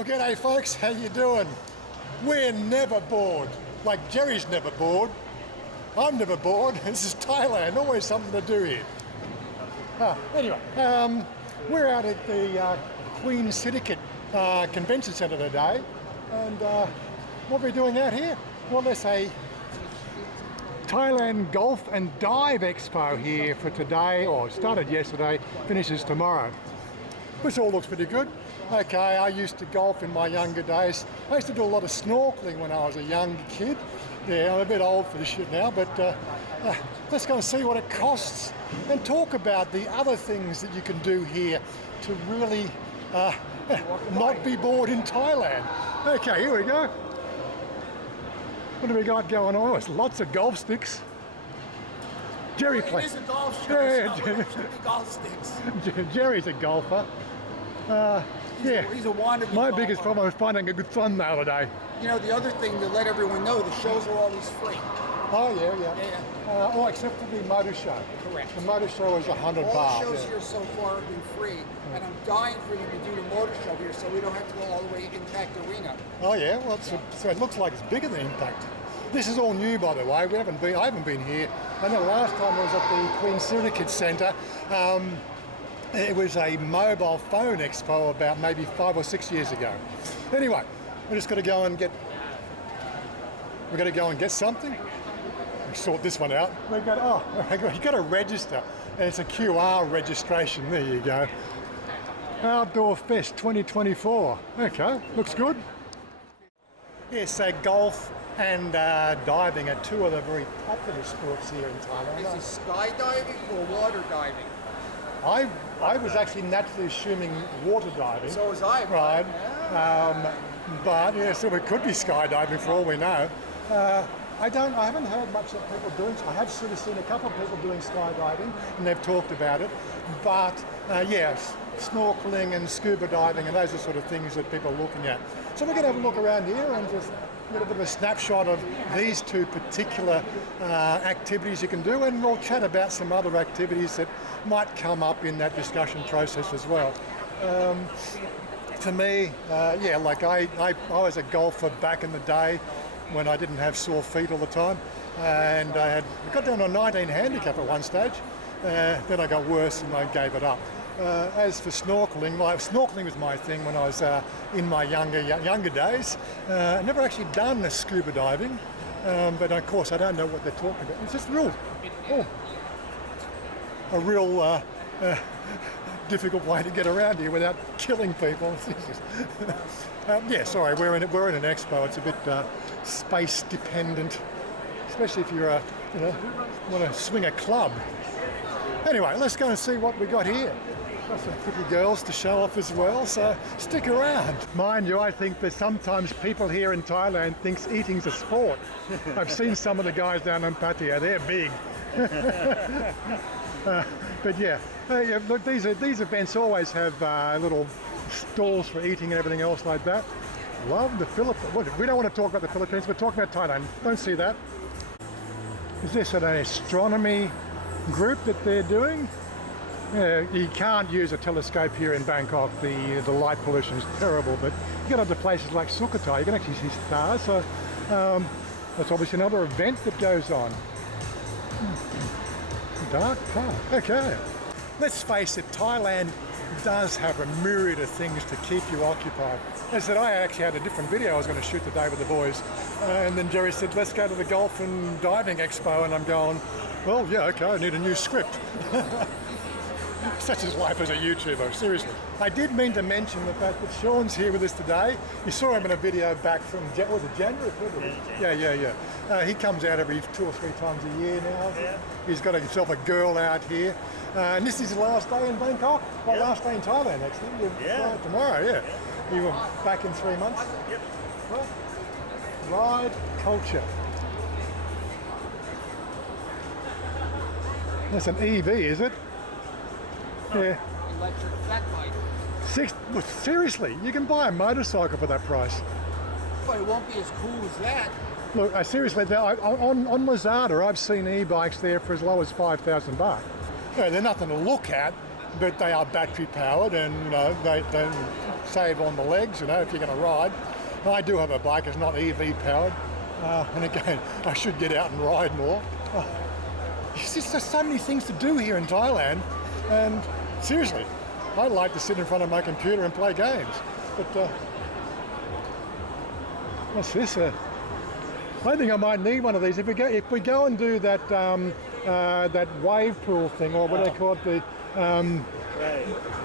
Well, g'day folks, how you doing? We're never bored. Like Jerry's never bored. I'm never bored. This is Thailand, always something to do here. Anyway, we're out at the Queen Sirikit Convention Center today. And what are we doing out here? Well, there's a Thailand Golf and Dive Expo here for today, or it started yesterday, finishes tomorrow. Which all looks pretty good. Okay, I used to golf in my younger days. I used to do a lot of snorkeling when I was a young kid. Yeah, I'm a bit old for this shit now, but let's go and see what it costs and talk about the other things that you can do here to really not be bored in Thailand. Okay, here we go. What do we got going on? There's lots of golf sticks. Jerry plays. It is a golf show, yeah, so it should be golf sticks. Jerry's a golfer. He's a wannabe My golfer. biggest problem was finding a good thumbnail today. You know, the other thing to let everyone know, the shows are always free. Oh yeah. Except for the motor show. Correct. The motor show is 100 All baht. the shows here so far have been free, and I'm dying for them to do the motor show here so we don't have to go all the way to Impact Arena. Oh yeah, well so it looks like it's bigger than Impact. This is all new, by the way. I haven't been here. I know last time I was at the Queen Sirikit Center. It was a mobile phone expo about maybe 5 or 6 years ago. Anyway, we're just going to go and get. We're going to go and get something. We sort this one out. We've got you got to register, and it's a QR registration. There you go. Outdoor Fest 2024. Okay, looks good. Yes, so golf and diving are two of the very popular sports here in Thailand. Is it skydiving or water diving? I was actually naturally assuming water diving. So was I. Right. Yeah. But yeah, so it could be skydiving for all we know. I haven't heard much of people doing. I have sort of seen a couple of people doing skydiving, and they've talked about it. But yes, snorkeling and scuba diving, and those are sort of things that people are looking at. So we're going to have a look around here and just get a bit of a snapshot of these two particular activities you can do, and we'll chat about some other activities that might come up in that discussion process as well. For me, like I was a golfer back in the day when I didn't have sore feet all the time, and I got down to a 19 handicap at one stage. Then I got worse and I gave it up. As for snorkeling, snorkeling was my thing when I was in my younger days. I never actually done the scuba diving, but of course I don't know what they're talking about. It's just a real difficult way to get around here without killing people. Sorry, we're in an expo. It's a bit space dependent, especially if you're want to swing a club. Anyway, let's go and see what we got here. Got some pretty girls to show off as well, so stick around. Mind you, I think that sometimes people here in Thailand thinks eating's a sport. I've seen some of the guys down in Pattaya, they're big. But look, these events always have little stalls for eating and everything else like that. Love the Philippines. We don't want to talk about the Philippines, we're talking about Thailand. Don't see that. Is this an astronomy group that they're doing? Yeah, you can't use a telescope here in Bangkok. The light pollution is terrible, but you get other places like Sukhothai, you can actually see stars. So that's obviously another event that goes on. Dark path. Okay. Let's face it, Thailand does have a myriad of things to keep you occupied. As I said, I actually had a different video I was going to shoot today with the boys, and then Jerry said, let's go to the Golf and Diving Expo, and I'm going, well, yeah, okay, I need a new script. Such is life as a YouTuber, seriously. I did mean to mention the fact that Sean's here with us today. You saw him in a video back from, was it January? Yeah. He comes out every 2 or 3 times a year now. Yeah. He's got himself a girl out here. And this is his last day in Bangkok. Well, last day in Thailand, actually. Yeah. Tomorrow, yeah. You were back in 3 months? Yep. Well, ride culture. That's an EV, is it? Yeah. Electric fat bike. Seriously, you can buy a motorcycle for that price. But it won't be as cool as that. Look, seriously, on Lazada, I've seen e-bikes there for as low as 5,000 baht. They're nothing to look at, but they are battery powered, and they save on the legs, you know, if you're going to ride. I do have a bike, it's not EV powered. And again, I should get out and ride more. There's just so many things to do here in Thailand. And seriously, I'd like to sit in front of my computer and play games. But what's this? I think I might need one of these. If we go and do that that wave pool thing, or what do they call it?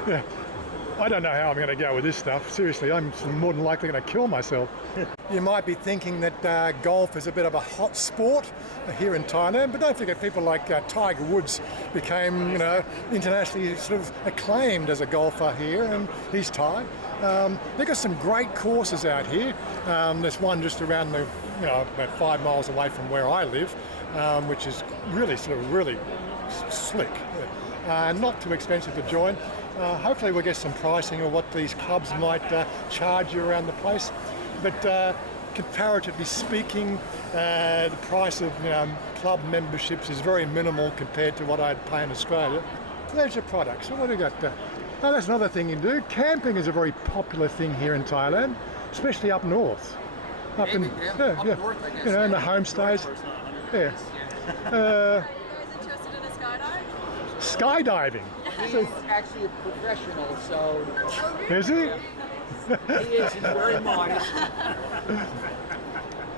Yeah. I don't know how I'm going to go with this stuff. Seriously, I'm more than likely going to kill myself. You might be thinking that golf is a bit of a hot sport here in Thailand, but don't forget people like Tiger Woods became, you know, internationally sort of acclaimed as a golfer here, and he's Thai. They've got some great courses out here. There's one just around the, you know, about 5 miles away from where I live, which is really slick. Not too expensive to join. Hopefully we'll get some pricing of what these clubs might charge you around the place. But comparatively speaking, the price of, you know, club memberships is very minimal compared to what I'd pay in Australia. There's your products. So what do you got? Oh, that's another thing you can do. Camping is a very popular thing here in Thailand, especially up north. Up north, I guess. You know, in the homestays. Yeah. Are you guys interested in a skydive? Skydiving. He's actually a professional, so... Is he? He is, he's very modest.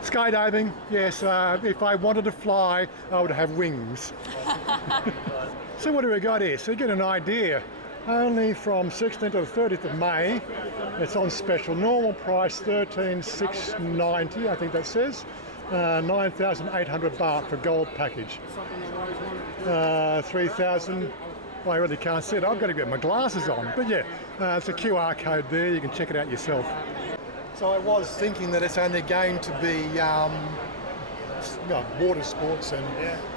Skydiving, yes. If I wanted to fly, I would have wings. So what do we got here? So you get an idea. Only from 16th to the 30th of May. It's on special. Normal price $13,690, I think that says. 9,800 baht for gold package. 3,000. Well, I really can't see it. I've got to get my glasses on. But yeah, it's a QR code there. You can check it out yourself. So I was thinking that it's only going to be water sports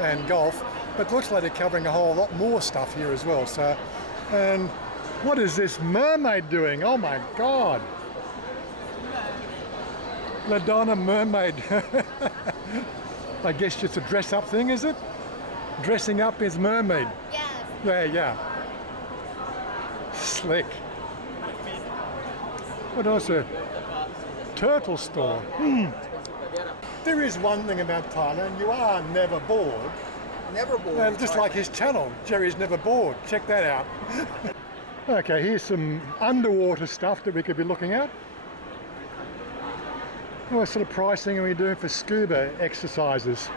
and golf, but it looks like they're covering a whole lot more stuff here as well. So, and what is this mermaid doing? Oh my God! LaDonna mermaid. I guess it's a dress-up thing, is it? Dressing up as mermaid. Yes. Yeah. Slick. What else? A turtle store. There is one thing about Thailand, you are never bored. Never bored. Just like his channel, Jerry's Never Bored. Check that out. Okay, here's some underwater stuff that we could be looking at. What sort of pricing are we doing for scuba exercises?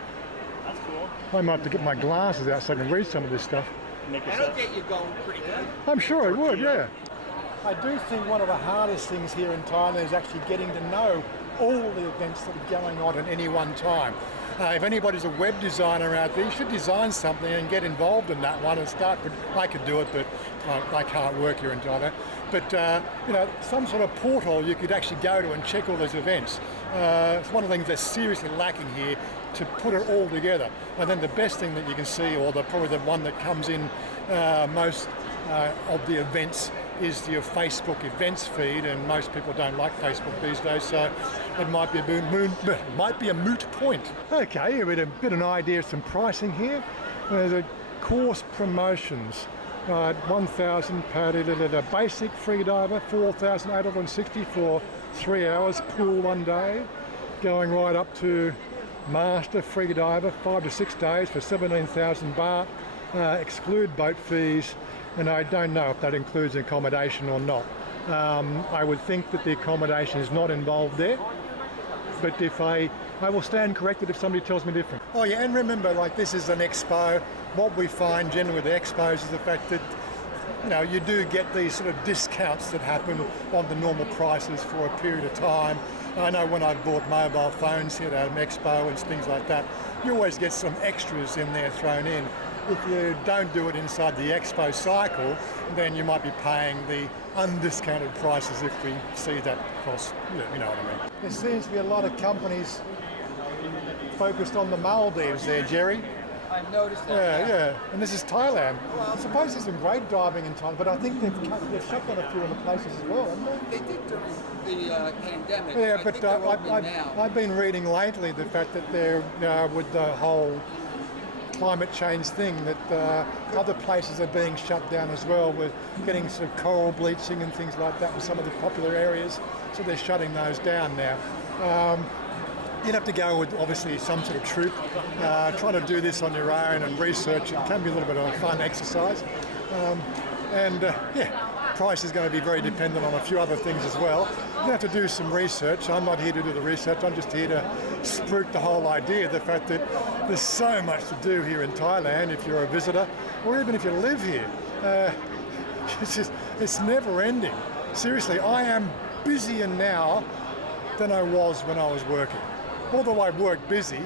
That's cool. I might have to get my glasses out so I can read some of this stuff. That'll get you going pretty good. I'm sure it would, yeah. I do think one of the hardest things here in Thailand is actually getting to know all the events that are going on at any one time. If anybody's a web designer out there, you should design something and get involved in that one and start. I could do it, but I can't work here in Thailand. But you know, some sort of portal you could actually go to and check all those events. It's one of the things that's seriously lacking here, to put it all together. And then the best thing that you can see, or probably the one that comes in most of the events, is your Facebook events feed, and most people don't like Facebook these days, so it might be a moot point. Okay, we had a bit of an idea of some pricing here. There's a course promotions. 1,000 per basic freediver, 4,860 for 3 hours, pool 1 day, going right up to master freediver, 5 to 6 days for 17,000 baht, exclude boat fees, and I don't know if that includes accommodation or not. I would think that the accommodation is not involved there, but if I will stand corrected if somebody tells me different. Oh yeah, and remember, like, this is an expo. What we find generally with the expos is the fact that, you know, you do get these sort of discounts that happen on the normal prices for a period of time. I know when I've bought mobile phones here at an expo and things like that, you always get some extras in there thrown in. If you don't do it inside the expo cycle, then you might be paying the undiscounted prices if we see that across, you know what I mean. There seems to be a lot of companies focused on the Maldives there, Jerry. I've noticed that. Yeah. And this is Thailand. Well, I suppose there's some great diving in Thailand, but I think they've shut down a few other places as well, haven't they? They did during the pandemic. Yeah, I but think they're open now. I've been reading lately the fact that they're with the whole climate change thing that other places are being shut down as well. We're getting sort of coral bleaching and things like that in some of the popular areas, so they're shutting those down now. You'd have to go with obviously some sort of troop. Trying to do this on your own and research, it can be a little bit of a fun exercise. Price is going to be very dependent on a few other things as well. You have to do some research. I'm not here to do the research, I'm just here to spruik the whole idea, the fact that there's so much to do here in Thailand if you're a visitor, or even if you live here. It's never ending. Seriously, I am busier now than I was when I was working. Although I worked busy,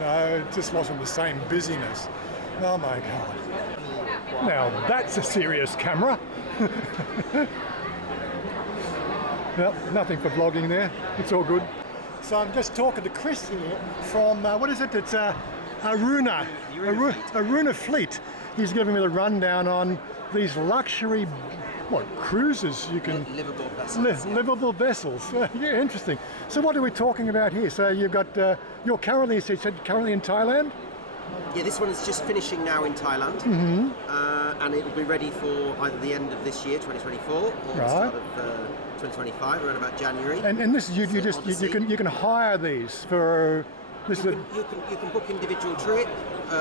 it just wasn't the same busyness. Oh my God. Now that's a serious camera. Well, nothing for vlogging there. It's all good. So I'm just talking to Chris here from, what is it? It's Aruna Fleet. He's giving me the rundown on these luxury, cruises you can... Livable vessels. Livable vessels. Yeah, interesting. So what are we talking about here? So you've got, you're currently in Thailand? Yeah, this one is just finishing now in Thailand, and it will be ready for either the end of this year, 2024, or the start of 2025, around about January. And this you can hire these for this. You can book individual trip,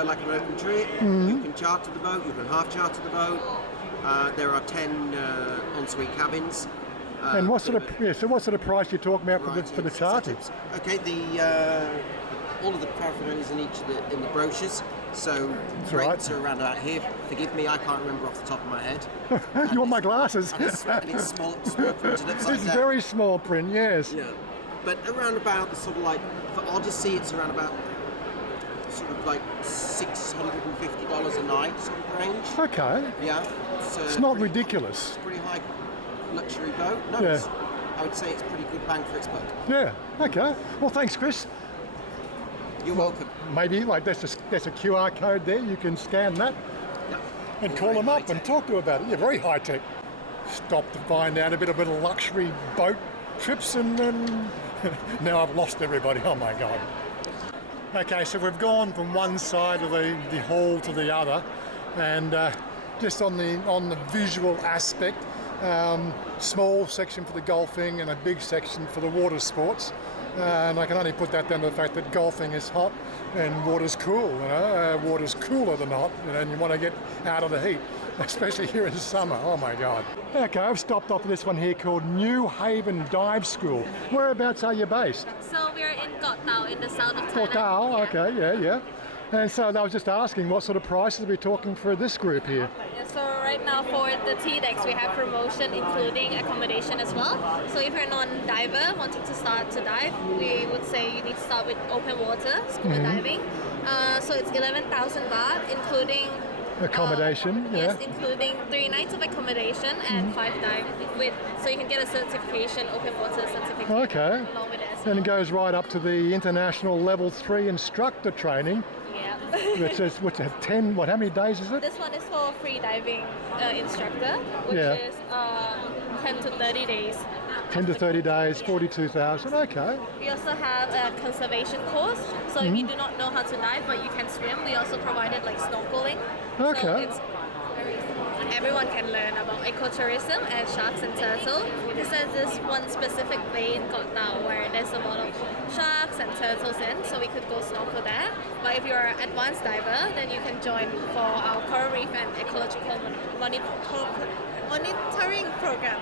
like an open trip. You can charter the boat. You can half charter the boat. There are 10 ensuite cabins. And what sort of price you're talking about for the charter? Okay, all of the paraphernalia is in the brochures. So rates are around about here. Forgive me, I can't remember off the top of my head. You want my glasses? And it's small printed upside It's down. very small print, yes. Yeah, but around about the sort of like for Odyssey, it's around about sort of like $650 a night sort of range. Okay. Yeah, it's not ridiculous. Pretty high luxury boat. No, Yeah. I would say it's pretty good bang for its buck. Yeah. Okay. Well, thanks, Chris. You're welcome. Maybe there's a QR code there. You can scan that and call them up and talk to them about it. Yeah, very high tech. Stop to find out a bit of luxury boat trips, and then now I've lost everybody. Oh my God. Okay, so we've gone from one side of the hall to the other, and just on the visual aspect, small section for the golfing and a big section for the water sports. And I can only put that down to the fact that golfing is hot and water's cool, water's cooler than hot, and you want to get out of the heat, especially here in summer. Oh my God. Okay, I've stopped off at this one here called New Haven Dive School. Whereabouts are you based? So we're in Koh Tao in the south of Thailand. Koh Tao, okay, yeah. And so I was just asking, what sort of prices are we talking for this group here? Yeah, so right now for the T-decks we have promotion including accommodation as well. So if you're a non-diver wanting to start to dive, we would say you need to start with open water, scuba diving. So it's 11,000 baht including Accommodation, Yes, including 3 nights of accommodation and 5 dives so you can get a certification, open water certificate. Okay. Along with it. And it goes right up to the international level 3 instructor training. Yeah. which have 10, how many days is it? This one is for free diving instructor, which is 10 to 30 days. 10 to 30 days, 42,000, okay. We also have a conservation course, so if you do not know how to dive but you can swim, we also provided snorkeling. Okay. So it's everyone can learn about ecotourism and sharks and turtles. This is this one specific bay in Koh Tao where there's a lot of sharks and turtles in, so we could go snorkel there. But if you're an advanced diver, then you can join for our coral reef and ecological monitoring program.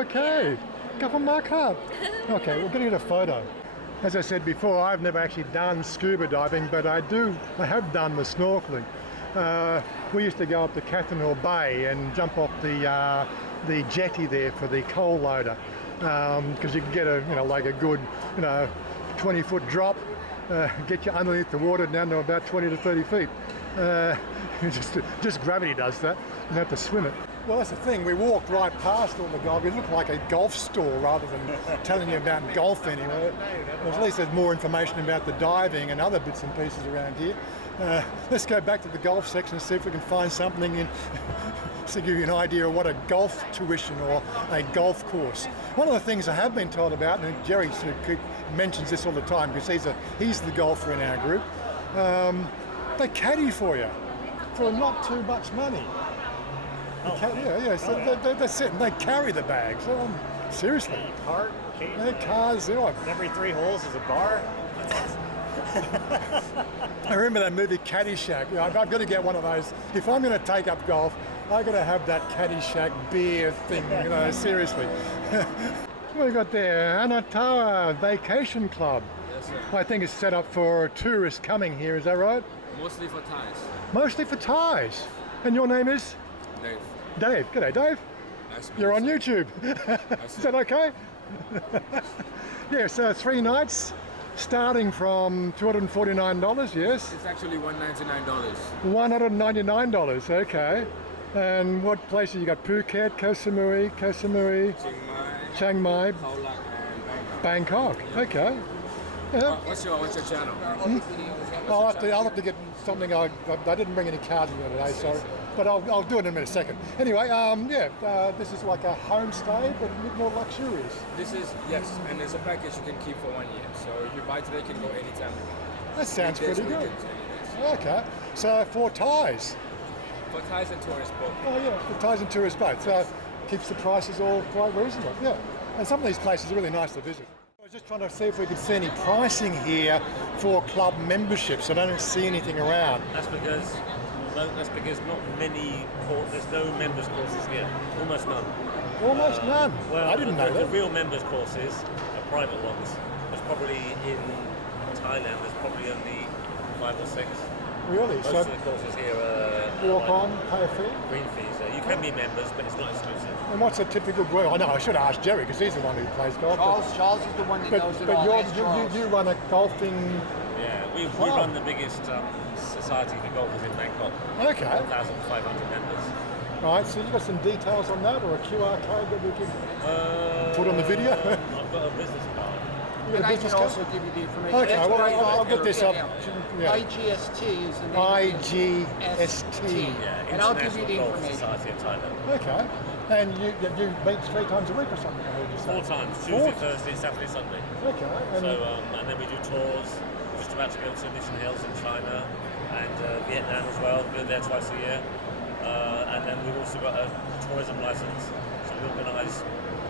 Okay. Couple mark up. Okay, we're going to get a photo. As I said before, I've never actually done scuba diving, but I have done the snorkeling. We used to go up to Catherine Bay and jump off the jetty there for the coal loader, because you can get a good 20-foot drop, get you underneath the water down to about 20 to 30 feet. Just gravity does that. You have to swim it. Well, that's the thing. We walked right past all the golf. It looked like a golf store rather than telling you about golf anyway. At least there's more information about the diving and other bits and pieces around here. Let's go back to the golf section and see if we can find something to give you an idea of what a golf tuition or a golf course. One of the things I have been told about, and Jerry sort of mentions this all the time because he's the golfer in our group, They caddy for you for not too much money. Yeah. So they're sitting. They carry the bags. Seriously. Cart, Their cars. every 3 holes is a bar. I remember that movie Caddyshack. I've got to get one of those. If I'm going to take up golf, I've got to have that Caddyshack beer thing. Seriously. What we got there? Anatawa Vacation Club. Yes, sir. I think it's set up for tourists coming here. Is that right? Mostly for Thais. Mostly for Thais. And your name is? Dave. Dave. G'day, Dave. Nice to meet You're you, on sir. YouTube. Is that okay? Yeah, so 3 nights, starting from $249, yes? It's actually $199. $199, okay. And what places you got? Phuket, Koh Samui, Chiang Mai, Chiang Mai, Khao Lak, and Bangkok. Bangkok. Okay. Yeah. What's your channel? I'll have to get something. I didn't bring any cards with me today, sorry. But I'll do it in a second. Anyway, this is like a homestay, but a bit more luxurious. This is, yes, and it's a package you can keep for 1 year. So if you buy today, you can go anytime you want. That sounds Weekdays, pretty good. weekends, any days. Okay. So for Thais. For Thais and tourists both. Oh yeah, for Thais and tourists both. So keeps the prices all quite reasonable. Yeah. And some of these places are really nice to visit. I was just trying to see if we could see any pricing here for club memberships. I don't see anything around. That's because not many there's no members courses here, almost none. Almost none. Well, I didn't know the that. real members courses are private ones. There's probably in Thailand. There's probably only 5 or 6. Really? Most So of the courses here are walk like on, pay a fee. green fees. You can be members, but it's not exclusive. And what's a typical group? I know I should ask Jerry because he's the one who plays golf. Charles is the one that But, knows it but all. you're, Ask Charles. you run a golfing. Yeah, we Wow. run the biggest society for golfers in Bangkok. Okay. 1,500 members. Right. So you got some details on that, or a QR code that we can put on the video? I've got a business card. You And got a I can business card? also give you the information. Okay, That's well, what I I'll get thought. this up. Yeah. IGST is the name. IGST. Yeah, And I'll give you International the Golf information. Society of Thailand. Okay. And you meet 3 times a week or something, I heard you say. 4 times, Four? Tuesday, Thursday, Saturday, Sunday. Okay. And So, and then we do tours. We're just about to go to Mission Hills in China and Vietnam as well. We go there twice a year. And then we've also got a tourism license. So we organise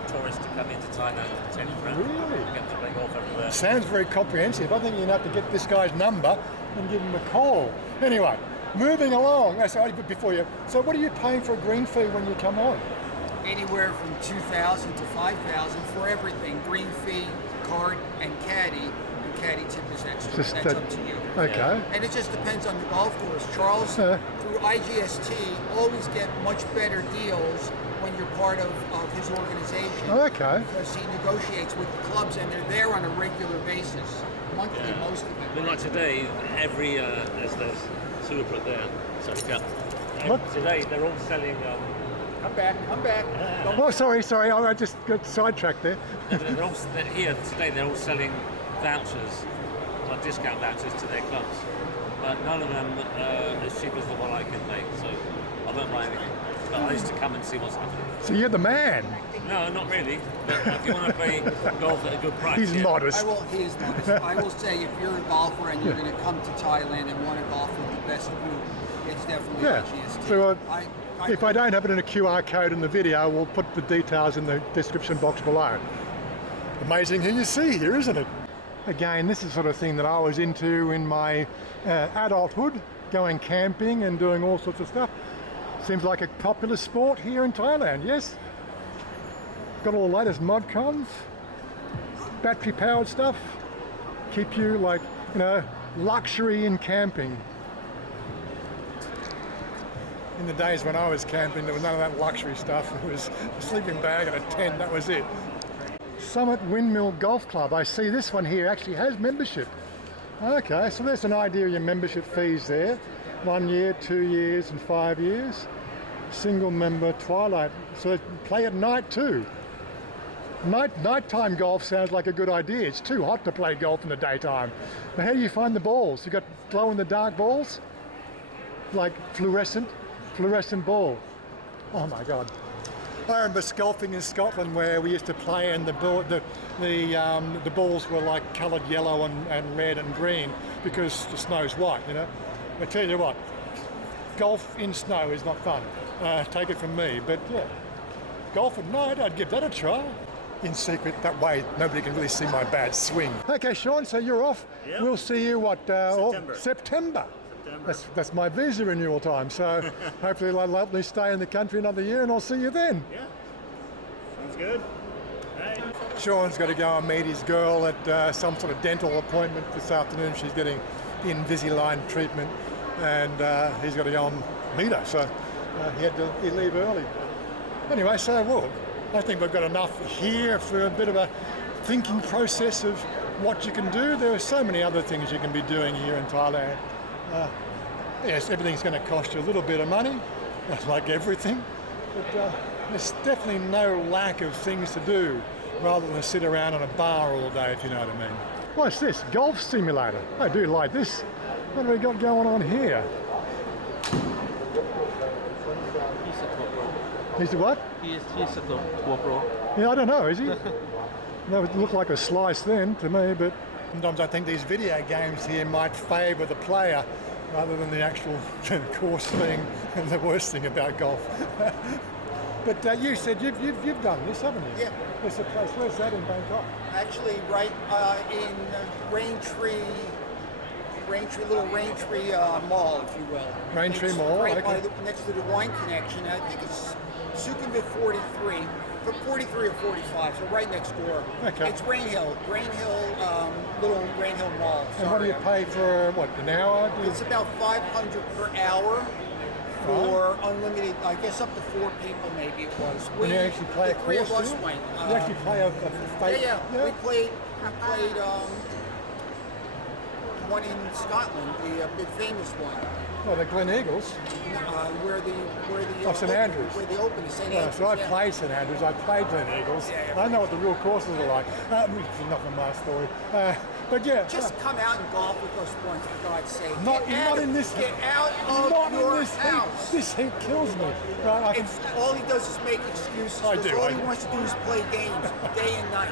tourists to come into Thailand and attend around. Really? We get to play golf everywhere. sounds very comprehensive. I think you're going to have to get this guy's number and give him a call. Anyway, moving along. Sorry, but before you. So what are you paying for a green fee when you come on? Anywhere from 2,000 to 5,000 for everything. Green fee, cart, and caddy. And caddy tip is extra. Just That's up to you. Okay. And it just depends on the golf course. Charles, Uh. through IGST, always get much better deals when you're part of his organization. Okay. Because he negotiates with the clubs and they're there on a regular basis. Monthly, most of But them. like today, every, there's super there. So we got, What? today they're all selling, I'm back. Don't Oh, sorry. I just got sidetracked there. they're all, here today they're all selling vouchers, like discount vouchers to their clubs. But none of them are as cheap as the one I can make, so I don't buy anything. But I used to come and see what's happening. So you're the man. No, not really. But if you want to play golf at a good price, He's yeah. modest. He is modest. I will say, if you're a golfer and you're going to come to Thailand and want to golf with the best group, it's definitely Yeah. IGST. So if I don't have it in a QR code in the video, we'll put the details in the description box below. Amazing who you see here, isn't it? Again, this is the sort of thing that I was into in my adulthood, going camping and doing all sorts of stuff. Seems like a popular sport here in Thailand, yes? Got all the latest mod cons, battery powered stuff, keep you like, luxury in camping. In the days when I was camping, there was none of that luxury stuff. It was a sleeping bag and a tent, that was it. Summit Windmill Golf Club. I see this one here actually has membership. Okay, so there's an idea of your membership fees there. 1 year, 2 years and 5 years. Single member twilight. So they play at night too. Nighttime golf sounds like a good idea. It's too hot to play golf in the daytime. But how do you find the balls? You got glow-in-the-dark balls? Like fluorescent ball. Oh my God. I remember golfing in Scotland where we used to play and the balls were like coloured yellow and red and green because the snow's white, I tell you what, golf in snow is not fun. Take it from me, but yeah, golf at night, I'd give that a try. In secret, that way nobody can really see my bad swing. Okay, Sean, so you're off. Yep. We'll see you September. September. That's my visa renewal time, so hopefully I'll lovely stay in the country another year and I'll see you then. Yeah. Sounds good. Right. Sean's got to go and meet his girl at some sort of dental appointment this afternoon. She's getting Invisalign treatment and he's got to go and meet her, so he'd leave early. Anyway, so well, I think we've got enough here for a bit of a thinking process of what you can do. There are so many other things you can be doing here in Thailand. Yes, everything's going to cost you a little bit of money, like everything, but there's definitely no lack of things to do rather than sit around in a bar all day, if you know what I mean. What's this? Golf simulator. I do like this. What have we got going on here? He's a what? He's a tour pro. Yeah, I don't know, is he? No, it looked like a slice then to me, but sometimes I think these video games here might favour the player rather than the actual course being the worst thing about golf. But you said you've done this, haven't you? Yeah. There's a place, where's that in Bangkok? Actually, right in little Raintree Mall, if you will. Raintree It's Mall, right okay. next to the Wine Connection. I think it's Sukhumvit 43, from 43 or 45, so right next door. Okay. It's Rain Hill, little Rain Hill Mall. And what do you pay for, what, an hour? It's about 500 per hour for unlimited, I guess up to 4 people maybe it was. And you actually play a the three of course, us do you? went. You actually play a fake? Yeah. We played one in Scotland, the big famous one. Oh, the Glen Eagles. Where the St Andrews. Where the Open is St Yeah, Andrews. so I yeah. played St Andrews, I played Glen Eagles. Yeah. I know what the real courses are like. Enough of my story. But yeah. Just come out and golf with us once, for God's sake. Not in this Get heat. out of Not your in this house. heat. This heat kills me. Right, And all he does is make excuses. I because do, all I he do. wants to do is play games day and night.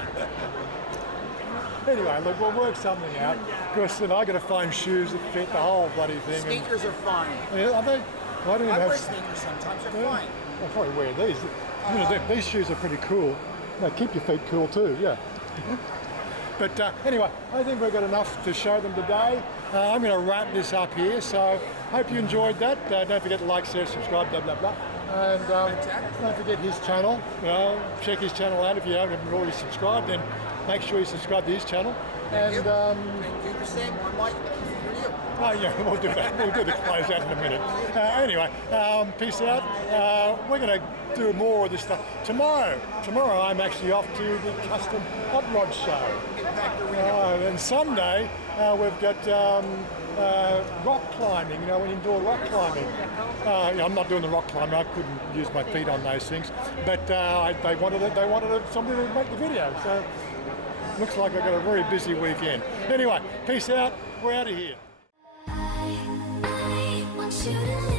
anyway, look, we'll work something out. Because then I got to find shoes that fit the whole bloody thing. Sneakers are fine. Yeah, are they? I don't even I have. wear sneakers sometimes. They're Yeah, fine. I'll probably wear these. You know, these shoes are pretty cool. They keep your feet cool too, yeah. But anyway, I think we've got enough to show them today. I'm going to wrap this up here, so hope you enjoyed that. Don't forget to like, share, subscribe, blah, blah, blah. And don't forget his channel. Check his channel out if you haven't already subscribed, then make sure you subscribe to his channel. And And do the same on my for you. oh yeah, we'll do that. We'll do the close out in a minute. Anyway, peace out. We're going to do more of this stuff tomorrow. Tomorrow I'm actually off to the Custom Hot Rod Show. And Sunday we've got rock climbing. You know, indoor rock climbing. I'm not doing the rock climbing. I couldn't use my feet on those things. But they wanted somebody to make the video. So looks like I've got a very busy weekend. Anyway, peace out. We're out of here. I want you to live.